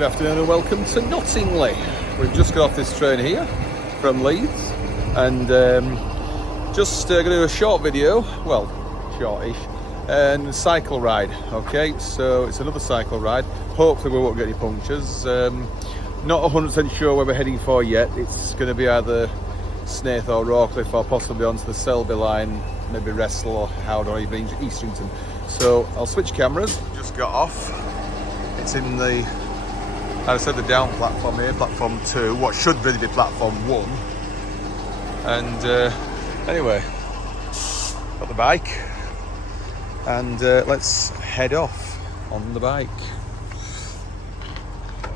Good afternoon and welcome to Knottingley. We've just got off this train here from Leeds and just going to do a short video, well, shortish, and cycle ride. Okay, so it's another cycle ride. Hopefully we won't get any punctures. Not 100% sure where we're heading for yet. It's going to be either Snaith or Rawcliffe or possibly onto the Selby line, maybe Wressle or Howard or even Eastrington. So I'll switch cameras. Just got off. It's in the, as I said, the down platform here, platform 2, what should really be platform 1. And anyway, got the bike and let's head off on the bike.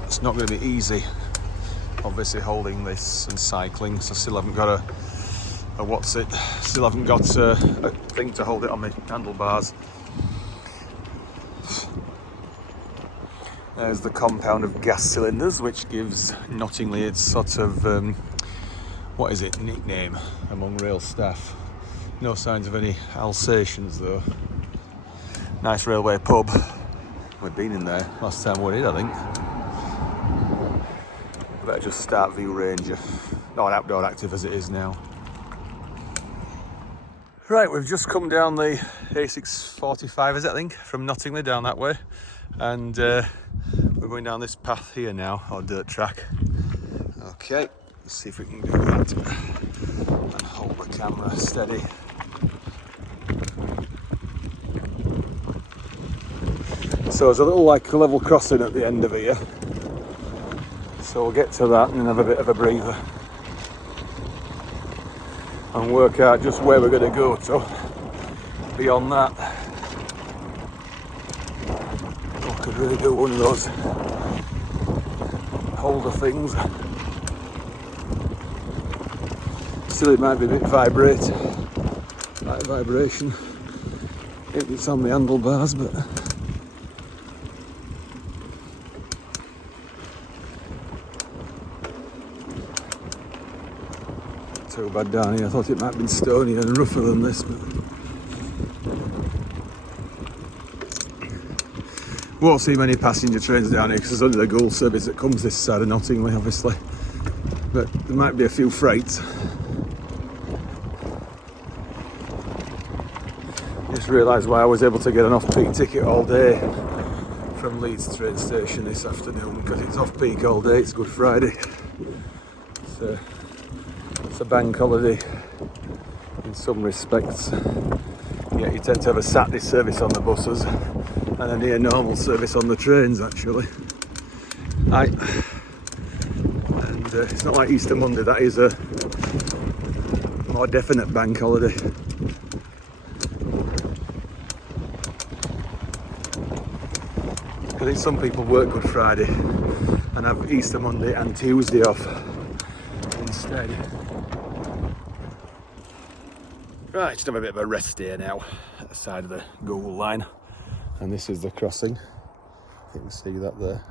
It's not going to be easy, obviously, holding this and cycling, so I still haven't got still haven't got a thing to hold it on my handlebars. There's the compound of gas cylinders, which gives Knottingley its sort of, nickname among rail staff. No signs of any Alsatians though. Nice railway pub. We've been in there last time we did, I think. Better just start View Ranger. Not outdoor active as it is now. Right, we've just come down the A645, is it, I think, from Knottingley down that way. And we're going down this path here now, or dirt track. Okay, let's see if we can do that and hold the camera steady. So there's a little level crossing at the end of here. So we'll get to that and then have a bit of a breather and work out just where we're going to go to beyond that. Could really do one of those holder things. Still, it might be a bit vibration if it's on the handlebars, but not too bad down here. I thought it might have been stonier and rougher than this, but won't see many passenger trains down here because there's only the Goole service that comes this side of Knottingley, obviously. But there might be a few freights. Just realised why I was able to get an off-peak ticket all day from Leeds train station this afternoon, because it's off-peak all day. It's Good Friday. It's a bank holiday in some respects. Yeah, you tend to have a Saturday service on the buses and a near normal service on the trains, actually. And it's not like Easter Monday, that is a more definite bank holiday. Because some people work Good Friday and have Easter Monday and Tuesday off instead. Right, just have a bit of a rest here now at the side of the Goole line. And this is the crossing. You can see that there.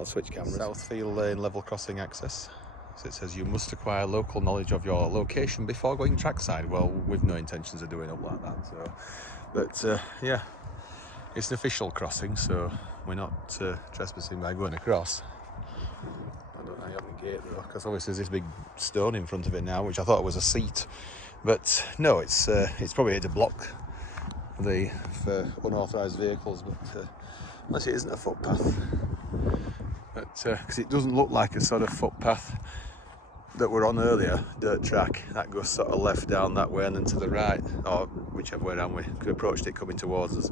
I'll switch cameras. Southfield Lane level crossing access. So it says you must acquire local knowledge of your location before going trackside. Well, we've no intentions of doing it like that. So, but yeah, it's an official crossing, so we're not trespassing by going across. I don't know how you open the gate though, because obviously there's this big stone in front of it now, which I thought was a seat. But no, it's probably here to block for unauthorised vehicles, but unless it isn't a footpath. But because it doesn't look like a sort of footpath that we're on earlier, dirt track, that goes sort of left down that way and then to the right, or whichever way around we could approach it coming towards us.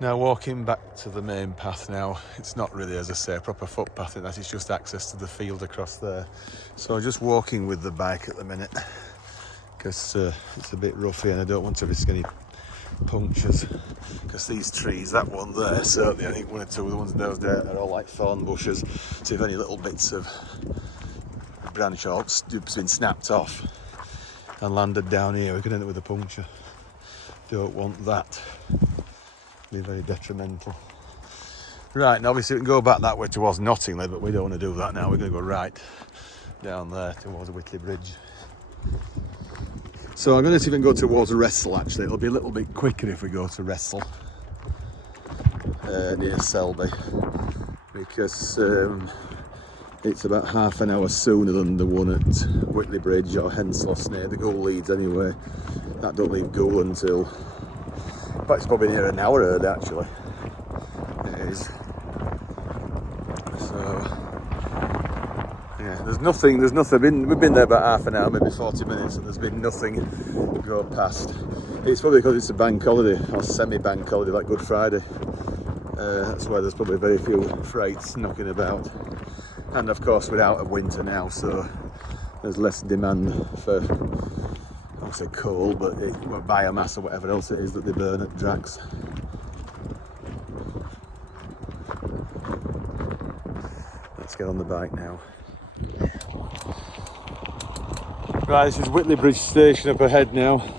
Now walking back to the main path now, it's not really, as I say, a proper footpath in that it's just access to the field across there. So I'm just walking with the bike at the minute because it's a bit rough here and I don't want to risk any punctures, because these trees, that one there, certainly, I think one or two of the ones those there are all like thorn bushes, so if any little bits of branch or stoop's been snapped off and landed down here, we could end up with a puncture. Don't want that. Be very detrimental. Right, and obviously we can go back that way towards Knottingley, but we don't want to do that now. We're going to go right down there towards Whitley Bridge. So I'm going to see if we can go towards Wressle, actually. It'll be a little bit quicker if we go to Wressle. near Selby, because it's about half an hour sooner than the one at Whitley Bridge or Hensloss near the Goole-Leeds anyway. That don't leave Goole until, but it's probably near an hour early actually. It is. So yeah, there's nothing, we've been there about half an hour, maybe 40 minutes, and there's been nothing to go past. It's probably because it's a bank holiday, or semi-bank holiday like Good Friday. That's why there's probably very few freights knocking about. And of course we're out of winter now, so there's less demand for, I won't say coal, but biomass or whatever else it is that they burn at Drax. Let's get on the bike now. Right, this is Whitley Bridge station up ahead now.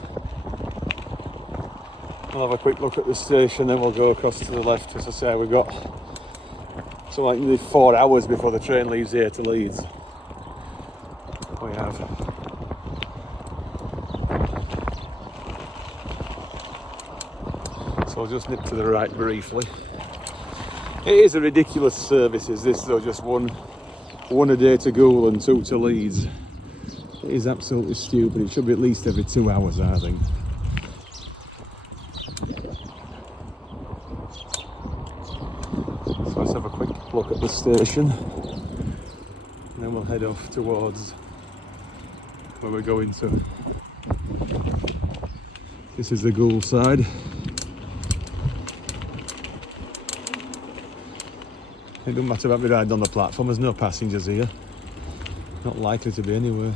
We'll have a quick look at the station, then we'll go across to the left. As I say, we've got something like nearly 4 hours before the train leaves here to Leeds. We have. So I'll just nip to the right briefly. It is a ridiculous service, is this though, just one a day to Goole and 2 to Leeds. It is absolutely stupid. It should be at least every 2 hours, I think. So let's have a quick look at the station, and then we'll head off towards where we're going to. This is the Goole side. It doesn't matter about me riding on the platform, there's no passengers here. Not likely to be anywhere.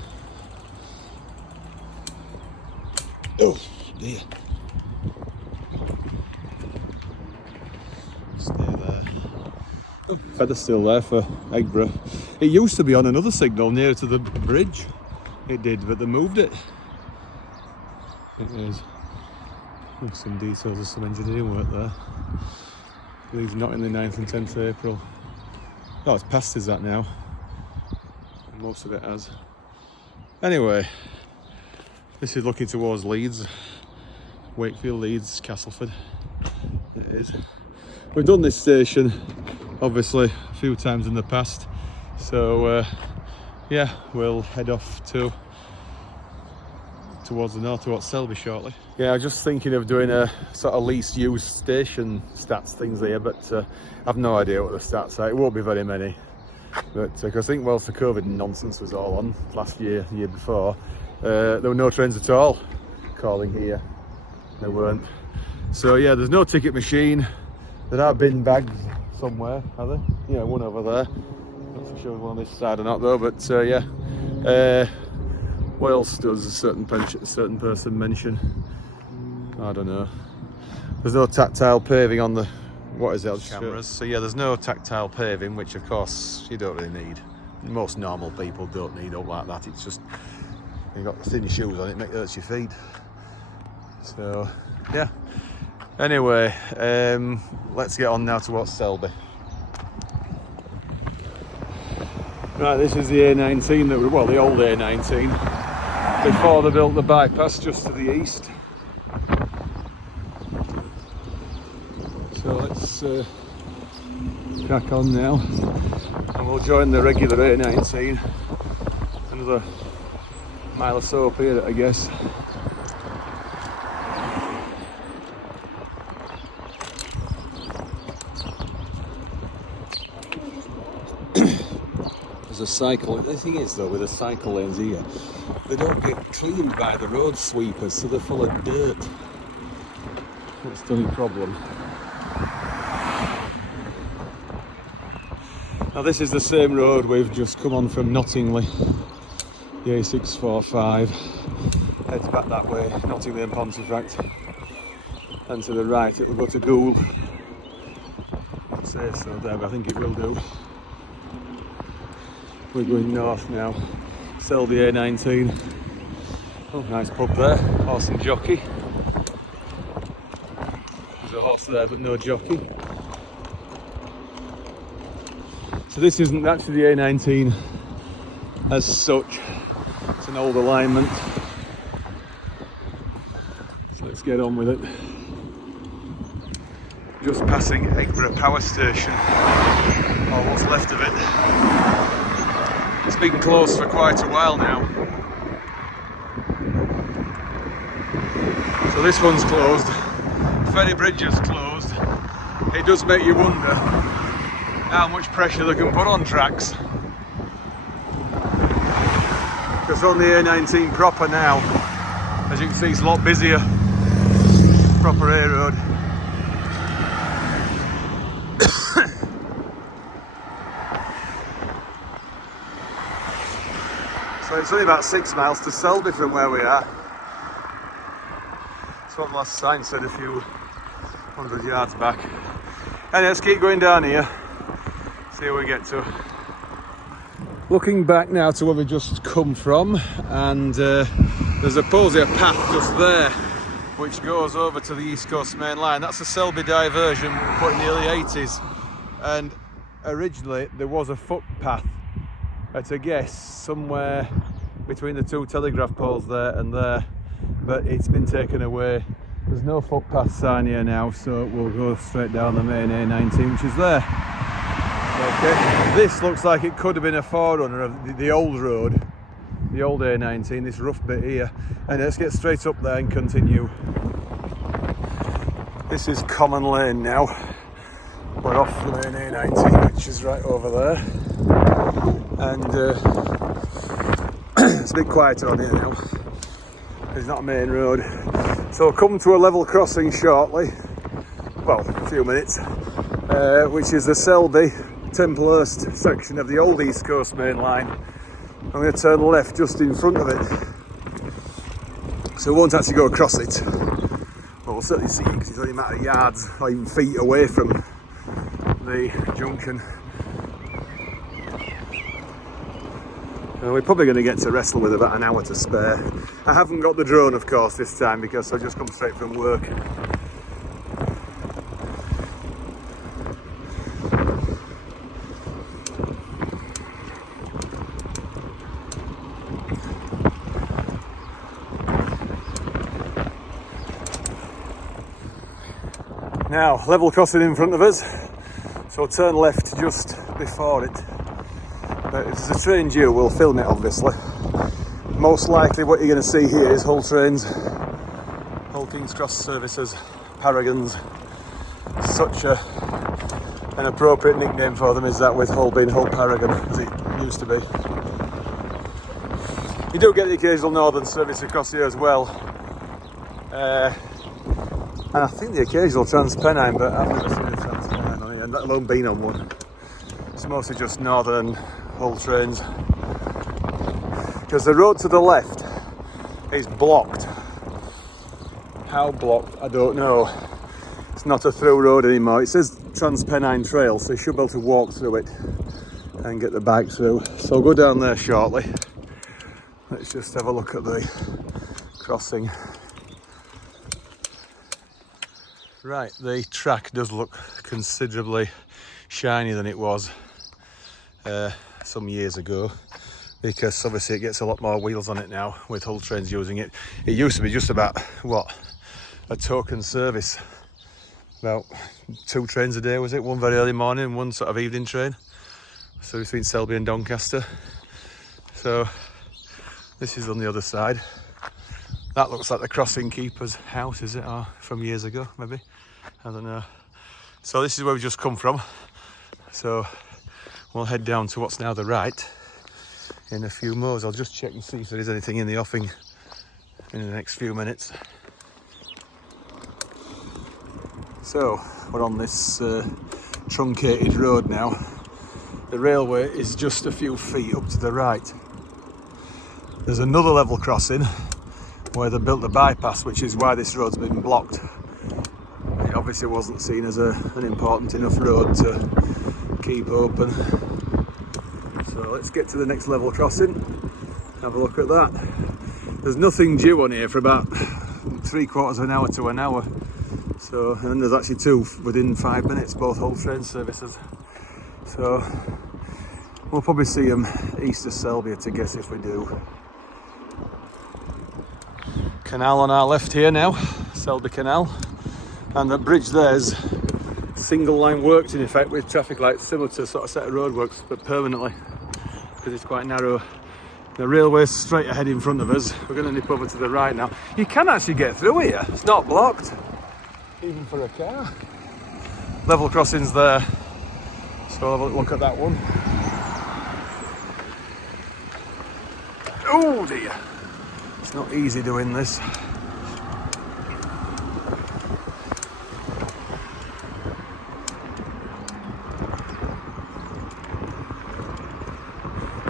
Oh dear. Stay there. Oh, feather's still there for Eggborough. It used to be on another signal nearer to the bridge. It did, but they moved it. It is. There's some details of some engineering work there. Leeds Knottingley 9th and 10th April. Oh, it's past us that now. Most of it has. Anyway, this is looking towards Leeds. Wakefield, Leeds, Castleford. It is. We've done this station, obviously, a few times in the past. So, yeah, we'll head off towards the north, towards Selby shortly. Yeah, I was just thinking of doing a sort of least used station stats things here, but I've no idea what the stats are. It won't be very many. But because I think whilst the COVID nonsense was all on last year, the year before, there were no trains at all calling here. There weren't. So yeah, there's no ticket machine. There are bin bags somewhere, are there? Yeah, one over there. Not for sure one on this side or not though, but yeah. What else does a certain person mention? I don't know. There's no tactile paving on the, what is it, cameras. So yeah, there's no tactile paving, which of course you don't really need. Most normal people don't need up like that. It's just, you've got thin shoes on, it hurts your feet. So yeah. Anyway, let's get on now towards Selby. Right, this is the A19 that well, the old A19. Before they built the bypass just to the east. So let's crack on now, and we'll join the regular A19. Another mile or so up here, I guess. There's a cycle. The thing is though, with the cycle lanes here, they don't get cleaned by the road sweepers, so they're full of dirt. That's the only problem. Now this is the same road we've just come on from Knottingley, the A645. Heads back that way, Knottingley and Pontefract. And to the right it will go to Goole. I'd say so there, but I think it will do. We're going north now. Selby A19. Oh, nice pub there. Horse and jockey. There's a horse there, but no jockey. So this isn't actually the A19 as such. It's an old alignment. So let's get on with it. Just passing Eggborough Power Station, or what's left of it. It's been closed for quite a while now. So this one's closed. Ferry Bridge is closed. It does make you wonder how much pressure they can put on tracks. Because on the A19 proper now, as you can see, it's a lot busier. Proper A road. So it's only about 6 miles to Selby from where we are. That's what the last sign said a few hundred yards back. Anyway, let's keep going down here, see where we get to. Looking back now to where we just come from, and there's supposedly a path just there which goes over to the East Coast Main Line. That's a Selby diversion put in the early 80s, and originally there was a footpath at a guess somewhere between the two telegraph poles there and there, but it's been taken away. There's no footpath sign here now, so we'll go straight down the main A19, which is there. Okay, this looks like it could have been a forerunner of the old road, the old A19, this rough bit here. And let's get straight up there and continue. This is Common Lane now. We're off the main A19, which is right over there. And it's a bit quieter on here now. It's not a main road. So we'll come to a level crossing shortly. Well, a few minutes. Which is the Selby Templehurst section of the old East Coast Main Line. I'm going to turn left just in front of it. So we won't actually go across it. But we'll certainly see it because it's only a matter of yards or even feet away from the junction. We're probably going to get to Wressle with about an hour to spare. I haven't got the drone, of course, this time because I just come straight from work. Now, level crossing in front of us, so turn left just before it. But if there's a train due, we'll film it obviously. Most likely what you're going to see here is Hull trains, Hull King's Cross services, Paragons. Such an appropriate nickname for them is that, with Hull being Hull Paragon, as it used to be. You do get the occasional northern service across here as well. And I think the occasional Transpennine, but I've never seen a Transpennine on here, let alone been on one. It's mostly just northern Hull trains. Because the road to the left is blocked. How blocked, I don't know. It's not a through road anymore. It says Transpennine Trail, so you should be able to walk through it and get the bike through. So I'll go down there shortly. Let's just have a look at the crossing. Right, the track does look considerably shinier than it was some years ago, because obviously it gets a lot more wheels on it now with Hull trains using it. It used to be just about, what, a token service. About 2 trains a day, was it? One very early morning and one sort of evening train. So between Selby and Doncaster. So this is on the other side. That looks like the crossing keeper's house, is it? Or from years ago, maybe? I don't know. So this is where we've just come from. So we'll head down to what's now the right in a few moves. I'll just check and see if there is anything in the offing in the next few minutes. So we're on this truncated road now. The railway is just a few feet up to the right. There's another level crossing where they built the bypass, which is why this road's been blocked. It obviously wasn't seen as an important enough road to keep open. So let's get to the next level crossing, have a look at that. There's nothing due on here for about 3/4 of an hour to an hour. So, and there's actually 2 within 5 minutes, both Hull train services. So we'll probably see them east of Selby, to guess if we do. Canal on our left here now, Selby Canal, and the bridge there's single line works in effect with traffic lights, similar to sort of set of roadworks, but permanently, because it's quite narrow. The railway's straight ahead in front of us. We're going to nip over to the right now. You can actually get through here. It's not blocked, even for a car. Level crossings there. So I'll have a look at that one. Oh dear. It's not easy doing this.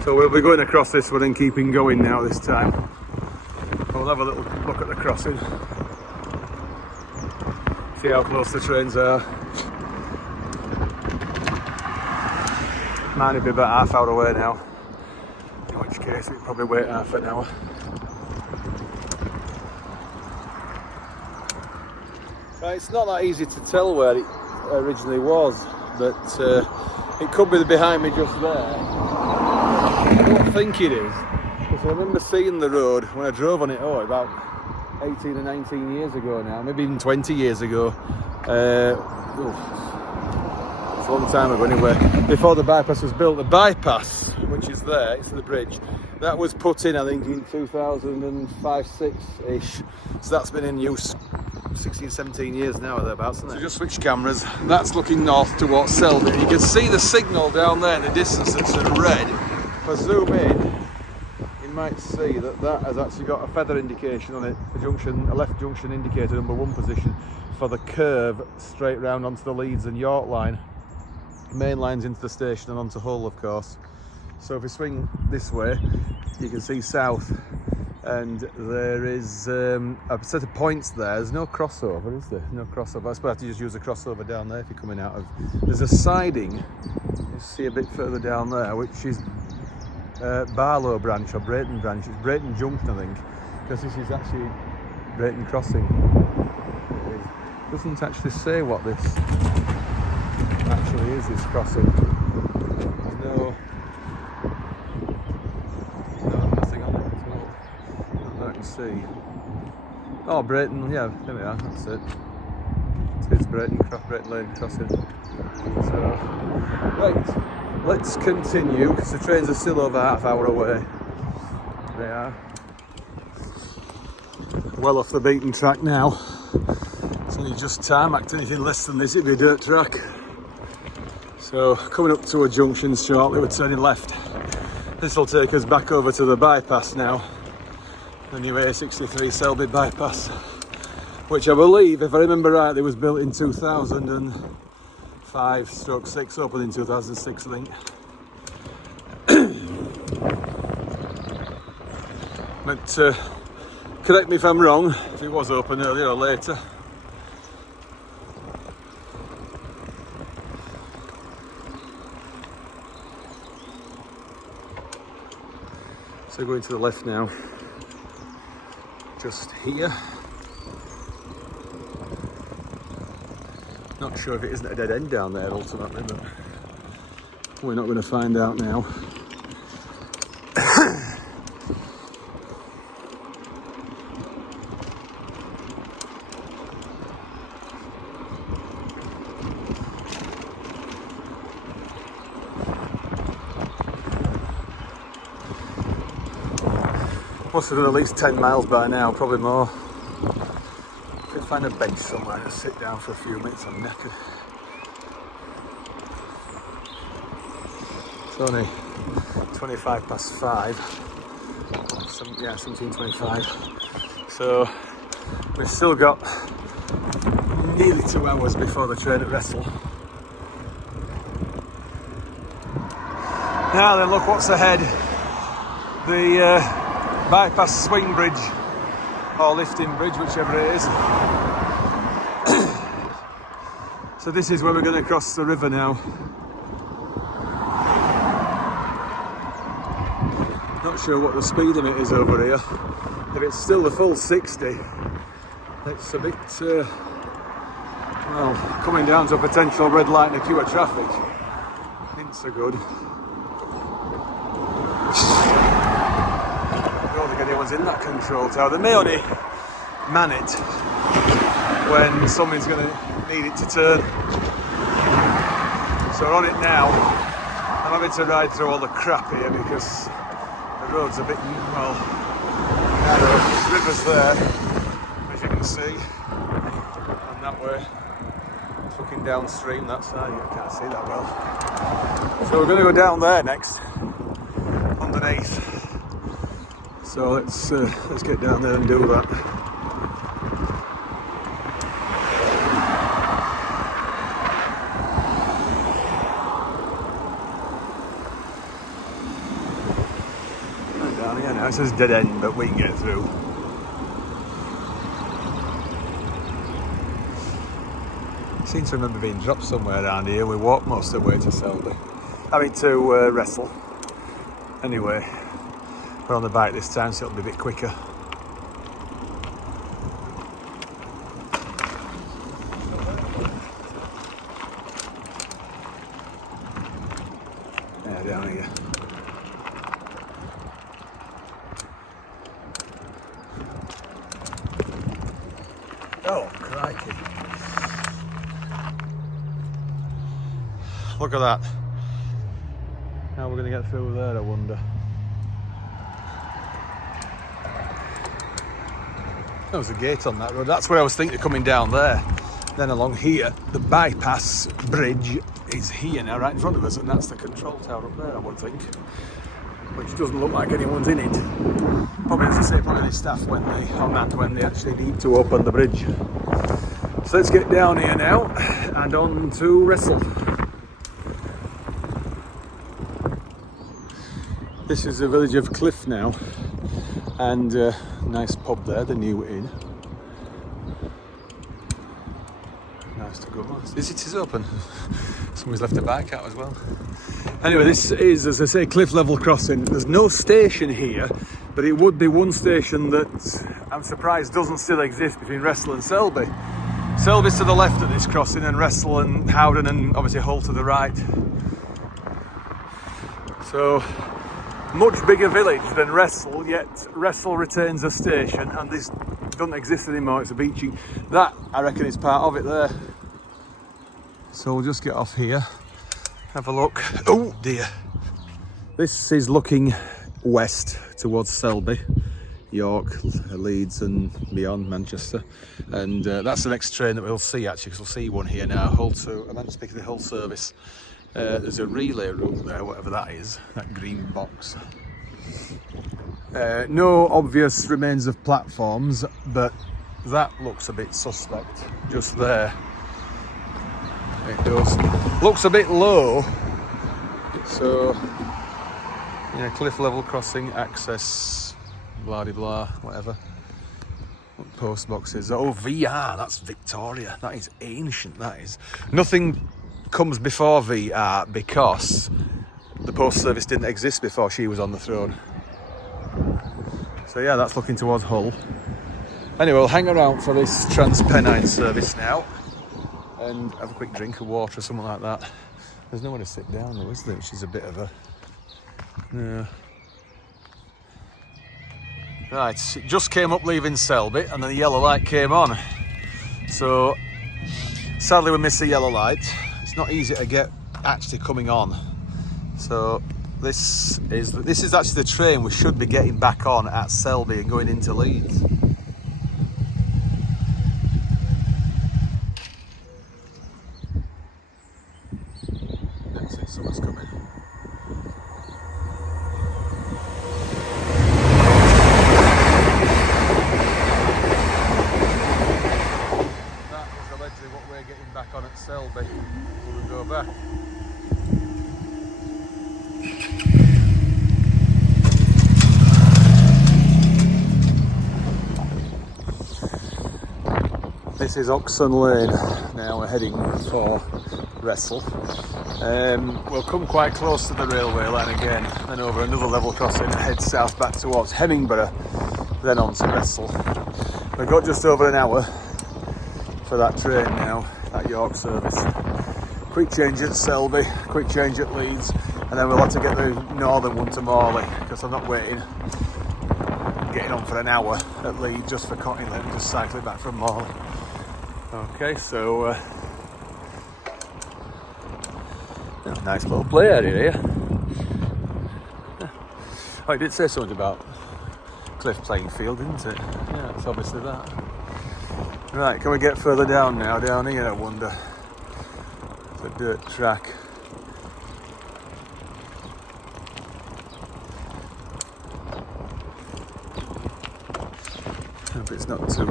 So we'll be going across this one and keeping going now this time. We'll have a little look at the crossing. See how close the trains are. Might be about half hour away now. In which case we'll probably wait half an hour. Right, it's not that easy to tell where it originally was, but it could be behind me just there. I don't think it is, because I remember seeing the road when I drove on it, about 18 or 19 years ago now, maybe even 20 years ago. It's a long time ago anyway. Before the bypass was built, the bypass, which is there, it's the bridge, that was put in I think in 2005-6-ish, so that's been in use 16, 17 years now or thereabouts, isn't it? So just switch cameras. That's looking north towards Selby. You can see the signal down there in the distance that's in red. If I zoom in, you might see that has actually got a feather indication on it, a left junction indicator number 1 position for the curve straight round onto the Leeds and York line. Main lines into the station and onto Hull, of course. So if we swing this way, you can see south, and there is a set of points there. There's no crossover, is there? No crossover. I suppose I have to just use a crossover down there if you're coming out of... There's a siding, you see a bit further down there, which is Barlow branch or Brayton branch. It's Brayton Junction, I think, because this is actually Brayton Crossing. It doesn't actually say what this actually is, this crossing. There's nothing on it at all. Not that I can see. Oh, Brayton, yeah, there we are, that's it. It's Brayton Lane Crossing. So, right. Let's continue, because the trains are still over half hour away. They are. Well off the beaten track now. It's only just tarmacked. Anything less than this, it'd be a dirt track. So, coming up to a junction shortly, we're turning left. This will take us back over to the bypass now. The new A63 Selby bypass. Which I believe, if I remember rightly, was built in 2005/6, opened in 2006, I think. But correct me if I'm wrong, if it was open earlier or later. So going to the left now, just here. Not sure if it isn't a dead end down there ultimately, but we're not going to find out now. Must have done at least 10 miles by now, probably more. Could find a bench somewhere and sit down for a few minutes. I'm knackered. It's only 5:25. 17:25. So we've still got nearly 2 hours before the train at Wressle. Now then, look what's ahead. The bypass swing bridge, or lifting bridge, whichever it is. So this is where we're going to cross the river now. Not sure what the speed limit is over here. If it's still the full 60, it's a bit, well, coming down to a potential red light and a queue of traffic. Ain't so good. I don't think anyone's in that control tower. They may only man it when somebody's going to need it to turn. So we're on it now. I'm having to ride through all the crap here because the road's a bit, well, narrow. There's rivers there, as you can see, and that way. It's looking downstream that side. You can't see that well. So we're going to go down there next, underneath. So let's get down there and do that. Down here now. It says dead end, but we can get through. I seem to remember being dropped somewhere around here. We walked most of the way to Selby. I mean to Wressle. Anyway, we're on the bike this time, so it'll be a bit quicker. Yeah, down here. Oh, crikey. Look at that. How we're going to get through there, I wonder. There was a gate on that road. That's where I was thinking of coming down there. Then along here, the bypass bridge is here now, right in front of us, and that's the control tower up there, I would think. Which doesn't look like anyone's in it. Probably it's the same one of the staff when they actually need to open the bridge. So let's get down here now and on to Wressle. This is the village of Cliff now, and nice pub there, the New Inn. Nice to go. It is open. Someone's left a bike out as well. Anyway, this is, as I say, cliff level crossing. There's no station here, but it would be one station that I'm surprised doesn't still exist between Wressle and Selby. Selby's to the left of this crossing, and Wressle and Howden and obviously Hull to the right. So, much bigger village than Wressle, yet Wressle retains a station, and this doesn't exist anymore. It's a beaching. That, I reckon, is part of it there. So we'll just get off here, have a look. Oh dear. This is looking west towards Selby, York, Leeds and beyond, Manchester. And that's the next train that we'll see actually, because we'll see one here now. Hull to, I meant to speak of the Hull service. There's a relay route there, whatever that is, that green box. No obvious remains of platforms, but that looks a bit suspect just there. It does. Looks a bit low. So, yeah, cliff level crossing, access, blah de blah, whatever. What post boxes? Oh, VR, that's Victoria. That is ancient, that is. Nothing comes before VR because the post service didn't exist before she was on the throne. So yeah, that's looking towards Hull. Anyway, we'll hang around for this Transpennine service now and have a quick drink of water or something like that. There's nowhere to sit down though, is there? Which is a bit of a... Yeah. Right, it just came up leaving Selby and then the yellow light came on. So, sadly we missed the yellow light. It's not easy to get actually coming on. So, this is actually the train we should be getting back on at Selby and going into Leeds. That's it, someone's coming. That was allegedly what we're getting back on at Selby. We'll go back. This is Oxon Lane. Now we're heading for Wressle. We'll come quite close to the railway line again, then over another level crossing and head south back towards Hemmingborough, then on to Wressle. We've got just over an hour for that train now, that York service. Quick change at Selby, quick change at Leeds, and then we'll have to get the northern one to Morley, because I'm not waiting, getting on for an hour at Leeds just for Cottingley and just cycling back from Morley. Okay, so Nice little play area here. Oh, it did say something about cliff playing field, didn't it? Yeah, it's obviously that. Right, can we get further down now? Down here, I wonder. It's a dirt track. Hope it's not too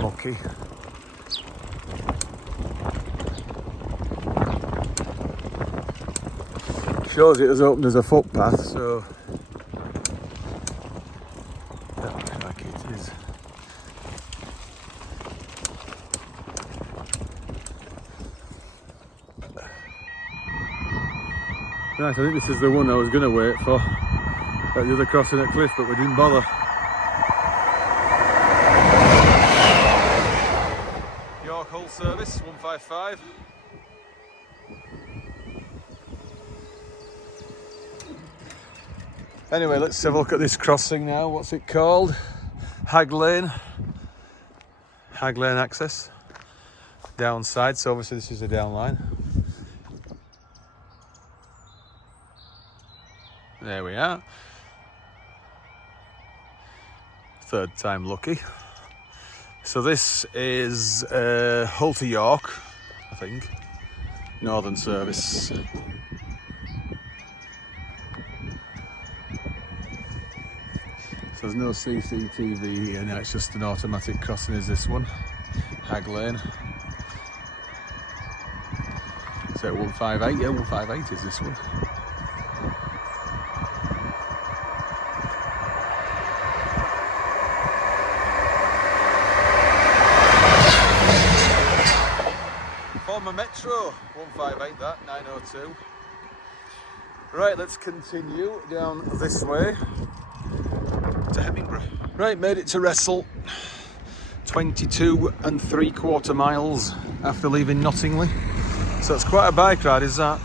mucky. Shows it as open as a footpath, so that looks like it is. Right, I think this is the one I was going to wait for at the other crossing at Cliff, but we didn't bother. York Hull service 155. Anyway, let's have a look at this crossing now. What's it called? Hag Lane. Hag Lane access. Downside, so obviously this is a down line. There we are. Third time lucky. So this is Hull to York, I think. Northern service. So there's no CCTV here now, it's just an automatic crossing is this one. Hag Lane. So 158, yeah, 158 is this one. Former Metro, 158 that, 902. Right, let's continue down this way. To Hemmingborough. Right, made it to Wressle. 22 3/4 miles after leaving Knottingley. So it's quite a bike ride, is that?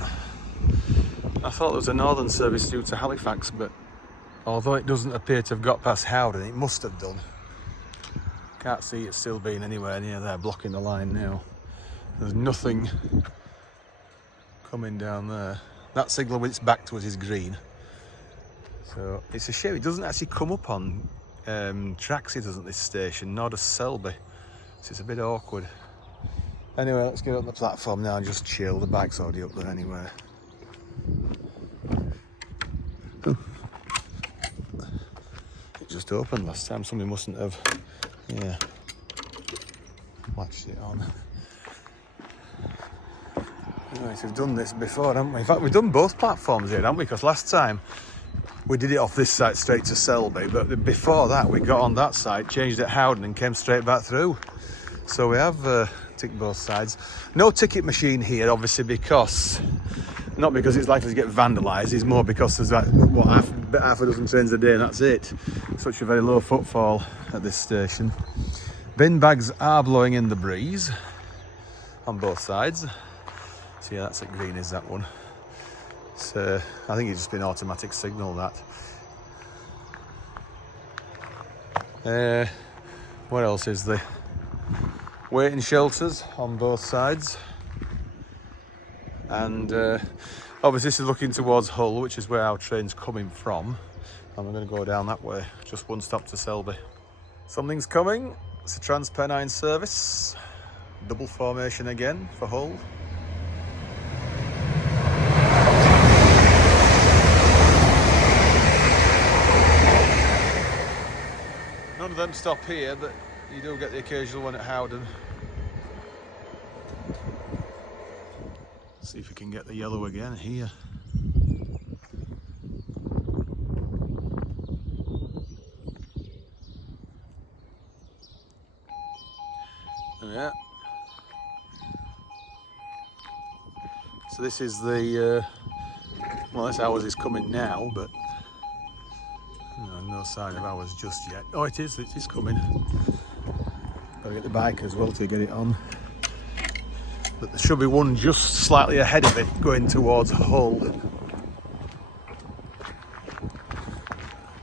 I thought there was a northern service due to Halifax, but although it doesn't appear to have got past Howden, it must have done. Can't see it still being anywhere near there, blocking the line now. There's nothing coming down there. That signal with its back to us is green. So it's a shame it doesn't actually come up on tracks, it doesn't, this station, nor does Selby. So it's a bit awkward. Anyway, let's get on the platform now and just chill. The bike's already up there anyway. It just opened last time, somebody mustn't have, yeah, latched it on. Right, we've done this before, haven't we? In fact, we've done both platforms here, haven't we? Because last time we did it off this side straight to Selby, but before that we got on that side, changed at Howden and came straight back through. So we have ticked both sides. No ticket machine here, obviously, because, not because it's likely to get vandalised, it's more because there's like, what, half a dozen trains a day and that's it. Such a very low footfall at this station. Bin bags are blowing in the breeze on both sides. So yeah, that's at green, is that one. So I think it's just been automatic signal that. What else is there? Waiting shelters on both sides. And obviously this is looking towards Hull, which is where our train's coming from. And we're going to go down that way, just one stop to Selby. Something's coming. It's a Trans-Pennine service. Double formation again for Hull. None of them stop here, but you do get the occasional one at Howden. See if we can get the yellow again here. Yeah. So this is the, well, this ours is coming now, but no sign of ours just yet. Oh, it is coming. Gotta get the bike as well to get it on. But there should be one just slightly ahead of it going towards Hull.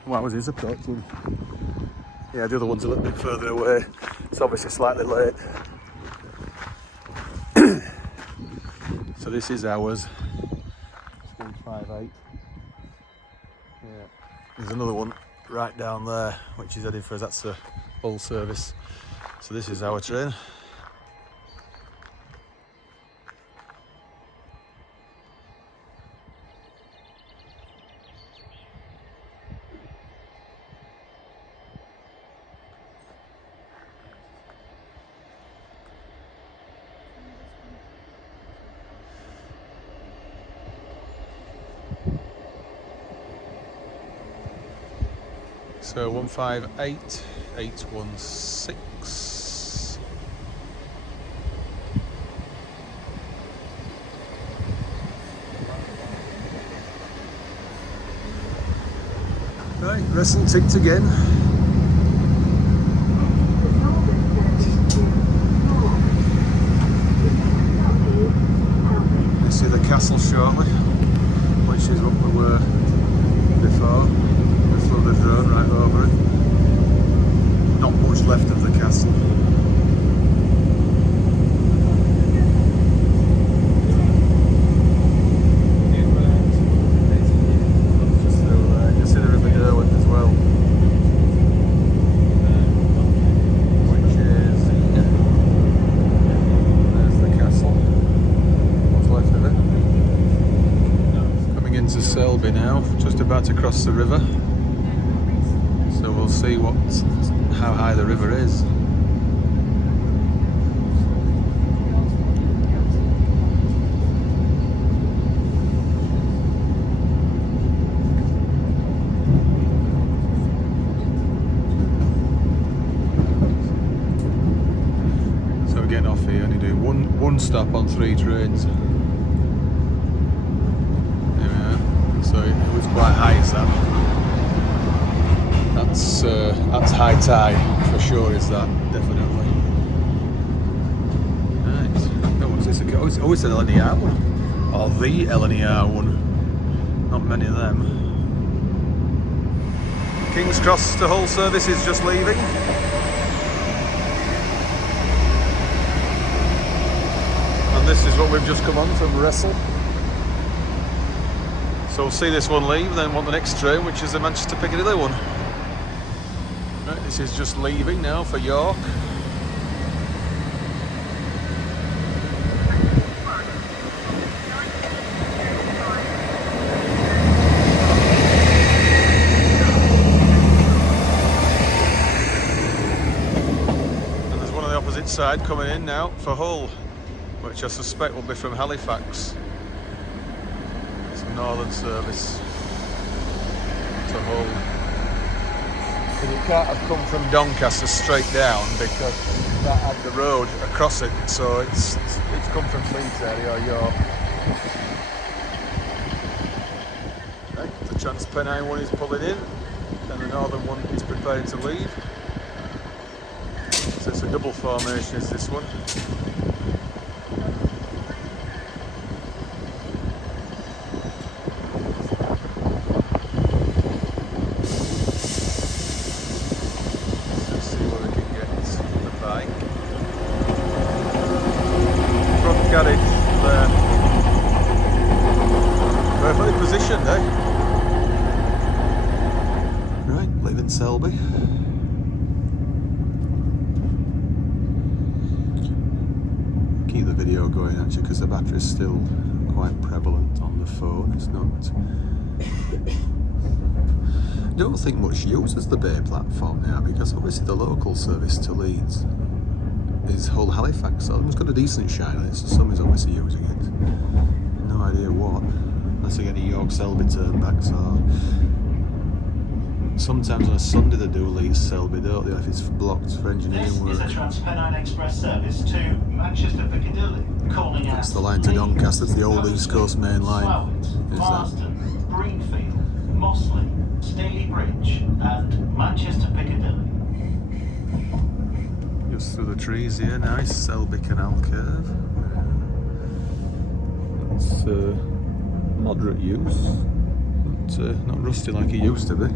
Well, ours is approaching. Yeah, the other one's a little bit further away. It's obviously slightly late. So this is ours. There's another one right down there, which is heading for us. That's the Hull service. So this is our train. So 158816. Right, Wressle ticked again. You see the castle shortly, which is what we were before. The flooded road right over it. Not much left of the castle. To Selby now, just about to cross the river, so we'll see how high the river is. So we're getting off here, only do one stop on 3 trains. So it was quite high, is that? That's high tide for sure, is that, definitely. Right. Oh, what's this? Oh, it's an LNER one. Or the LNER one. Not many of them. King's Cross to Hull service is just leaving. And this is what we've just come on from Wressle. So we'll see this one leave, then want the next train, which is the Manchester Piccadilly one. Right, this is just leaving now for York. And there's one on the opposite side coming in now for Hull, which I suspect will be from Halifax. Northern service to Hull. But it can't have come from Doncaster straight down because that had the road across it, so it's come from Leeds area or York. Okay, the TransPennine one is pulling in, and the northern one is preparing to leave. So it's a double formation, is this one. Garage there. Perfectly positioned, eh? Right, leaving Selby. Keep the video going actually, because the battery's still quite prevalent on the phone. It's not. I don't think much uses the Bay platform now, because obviously the local service to Leeds is Hull Halifax, so it's got a decent shine on it, so somebody's obviously using it. No idea what, unless they get a York Selby turnbacks, or sometimes on a Sunday they do Leeds Selby, don't they, if it's blocked for engineering work. This is a TransPennine Express service to Manchester Piccadilly, calling out. That's the line to Doncaster, that's the old East Coast main line. Marston, Greenfield, Morley, Staley Bridge, and Manchester Piccadilly. Just through the trees here, nice Selby Canal curve. It's moderate use, but not rusty like it used to be.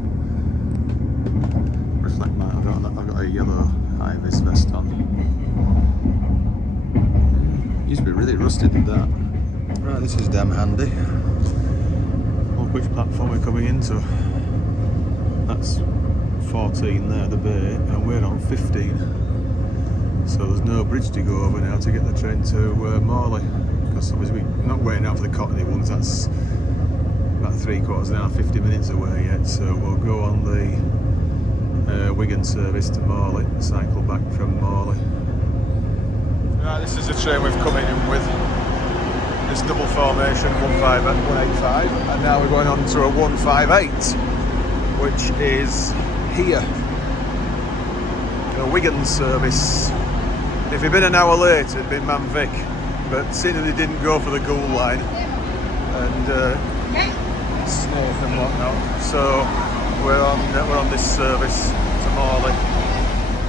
Reflect my, I've got a yellow high-vis vest on. Used to be really rusty than that. Right, this is damn handy. Look which platform we're coming into. that's 14 there, the bay, and we're on 15. So there's no bridge to go over now to get the train to Morley, because obviously we're not waiting out for the Cottingley ones. That's about 3/4 an hour, 50 minutes away yet. So we'll go on the Wigan service to Morley, cycle back from Morley. Right, this is the train we've come in with. This double formation 185, and now we're going on to a 158, which is here. A Wigan service. If he'd been an hour late, it'd been Man Vic, but seeing that he didn't go for the Goole line and Snaith and whatnot, so we're on this service to Morley.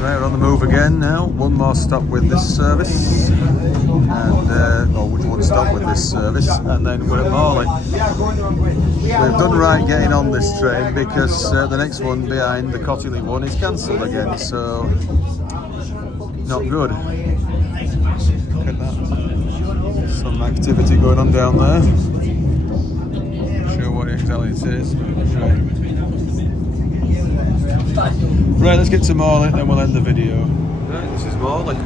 Right, we're on the move again now. One more stop with this service, and one stop with this service, and then we're at Morley. We've done right getting on this train because the next one behind the Cottingley one is cancelled again, so not good. Look at that. Some activity going on down there. Not sure what exactly it is. Right, let's get to Morley, then we'll end the video. Right, this is Morley.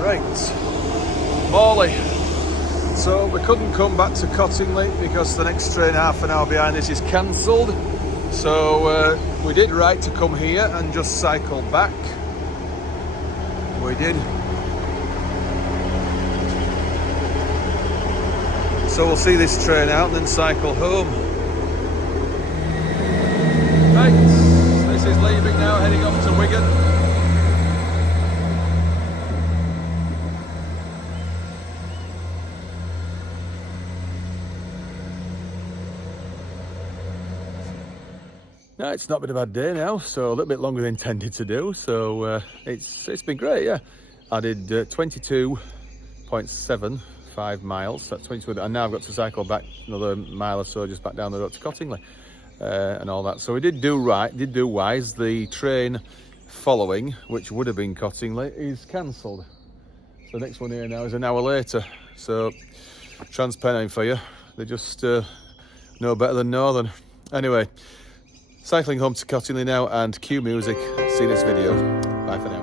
Right, Morley. So we couldn't come back to Cottingley because the next train half an hour behind this is cancelled. So we did right to come here and just cycle back. We did. So we'll see this train out and then cycle home. Right, this is leaving now, heading off to Wigan. No, it's not been a bad day now, so a little bit longer than intended to do, so it's been great, yeah. I did 22.75 miles, that's 22, and now I've got to cycle back another mile or so just back down the road to Cottingley and all that. So we did do right, did do wise. The train following, which would have been Cottingley, is cancelled. So the next one here now is an hour later, so transparent for you. They're just no better than Northern. Anyway, cycling home to Cottingley now, and cue music. See you next video. Bye for now.